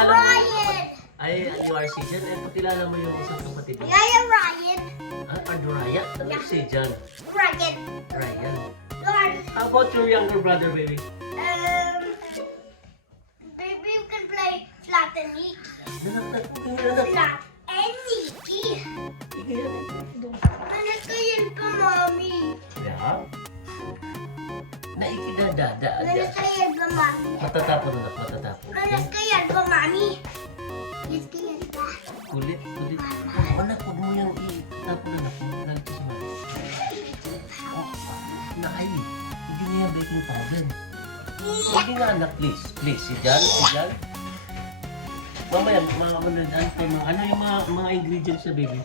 pakilala mo. Ryan. Ay, you are si Jan. Ay, pakilala mo yung isang kapatid mo. I am Ryan. Ryan? Ano si Jan? Ryan. Ryan. Lord. How about your younger brother, baby? Baby, you can play flat and Nicky. Flat and Nicky. Ano kayan pa, Mommy? Yeah. Naikidadada. Ano kayan pa, Mommy? Matatapon na, matatapon. Ano kayan pa, Mommy? Yes, kayan pa. Kulit. Anak, huwag mo yung itapon na po. Galit ko sa mami. Naay, hindi niya baking powder. Sige nga anak, please. Please, si Jan. Mamaya, ano yung mga ingredients sa baby?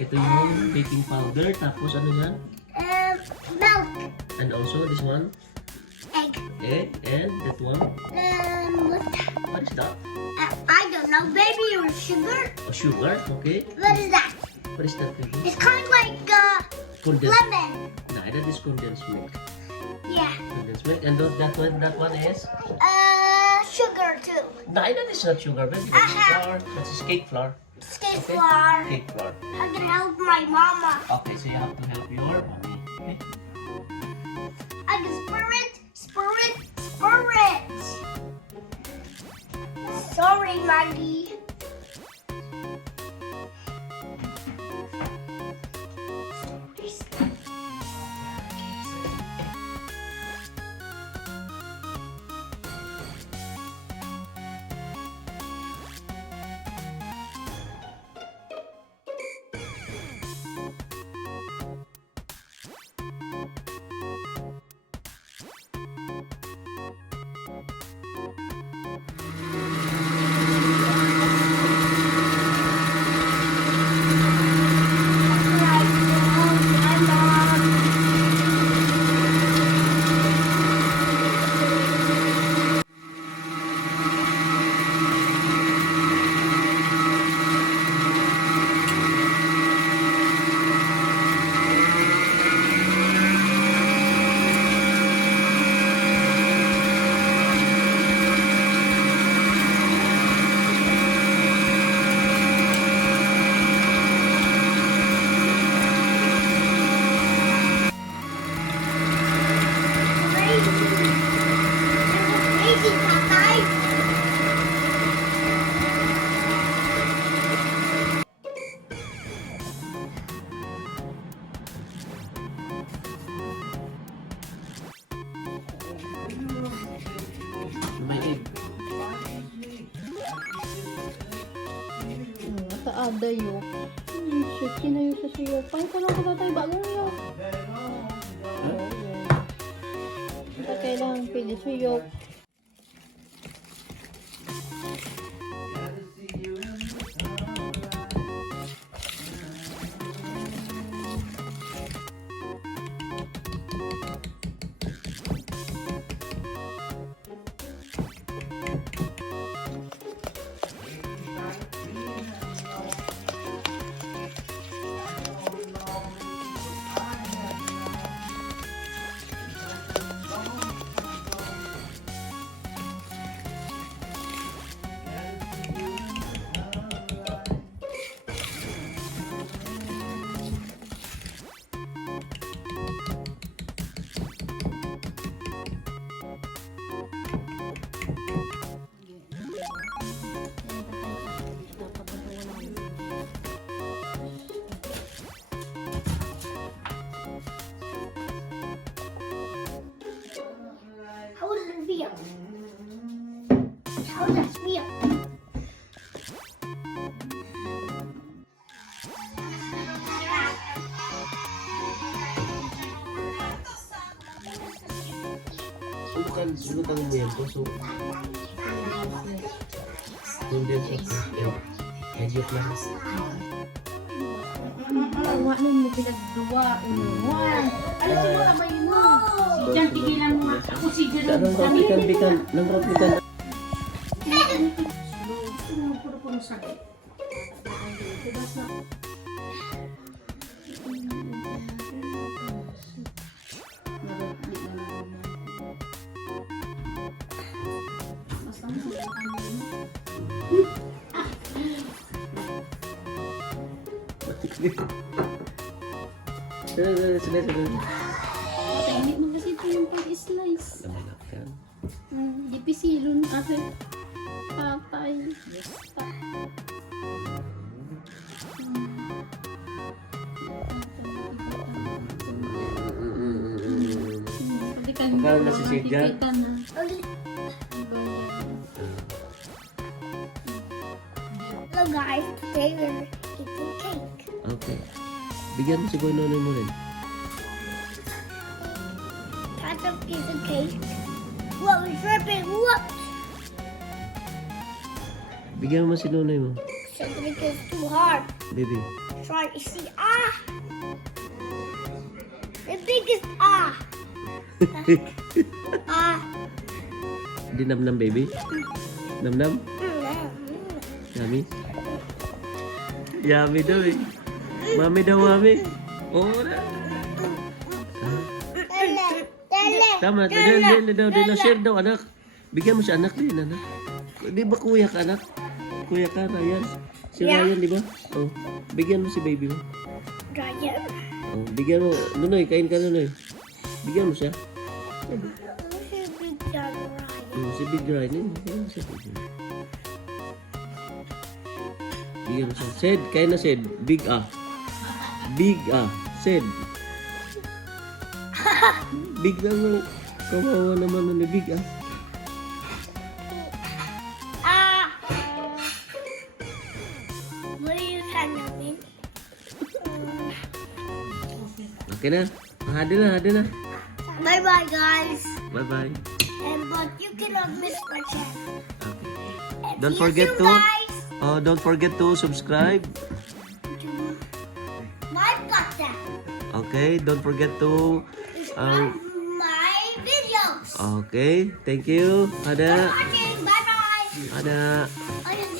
Ito yung baking powder, tapos ano yan? Milk. And also this one? Egg. And that one? What is that? I don't know. Baby, or sugar? Oh, sugar, okay. What is that? What is that, baby? It's kind of like Condensed. lemon. No, that is condensed milk. Yeah. Condensed milk. And that one is? Sugar too. No, that is not sugar, baby. That's flour. That's cake flour. Cake Okay. flour. Cake flour. I can help my mama. Okay, so you have to help your mommy. Okay? I can spur it. Sorry, Maggie. May egg. Ada yuk. Shit, na yun sa siyo. Pang ko lang ko tayo bagong yun. Kita kailangan pili siyo. How does that feel? Sulutan mo yan po. So, condensed milk. Medyo lang. Tawa nun mo pinagduwa. Ano si mo kamay mo? Si Jan, tigilan mo. Ako si Jan. Bikan. Lamrot bikan. Puro sakit. Basta mo Sunod. Tahimik mo kasi ito yung pag-slice. Lamalak yan. Di pisilon ate. Papay. Basta. Magkano na si Sidya? Hello guys, today we're eating cake. Okay. Bigyan mo si Boy Nonoy mo rin. That's a piece of cake. What was dripping? What? Bigyan mo si Nonoy mo. Something is too hard. Baby. Try to see. Ah! The biggest ah! Ah! Di nam-nam, baby? Nam-nam? Yummy? Yummy daw eh. Mami daw, mami. Oo na. Tama. Dala, share daw, anak. Bigyan mo si anak din, anak. Di ba kuya ka, anak? Kuya ka, Ryan. Si Ryan, di ba? Oh, bigyan mo si baby mo. Ryan. Oh, bigyan mo. Nunoy, kain ka, Nunoy. Bigyan mo siya. Si Big Ryan. Bigyan mo siya. Bigyan mo siya. Sid, kain na Sid. Big ah. Big ah. Sid. Big naman. Kawawa naman nun ni Big ah. Ah! What are you trying to mean? Okay na. Hadi na. Bye bye guys. Bye-bye. And but you cannot miss my channel. Okay. And Don't see you forget soon, to guys. don't forget to subscribe. My button. Okay, don't forget to Subscribe my videos. okay, thank you. Ada. Watching. Bye bye. Ada. I just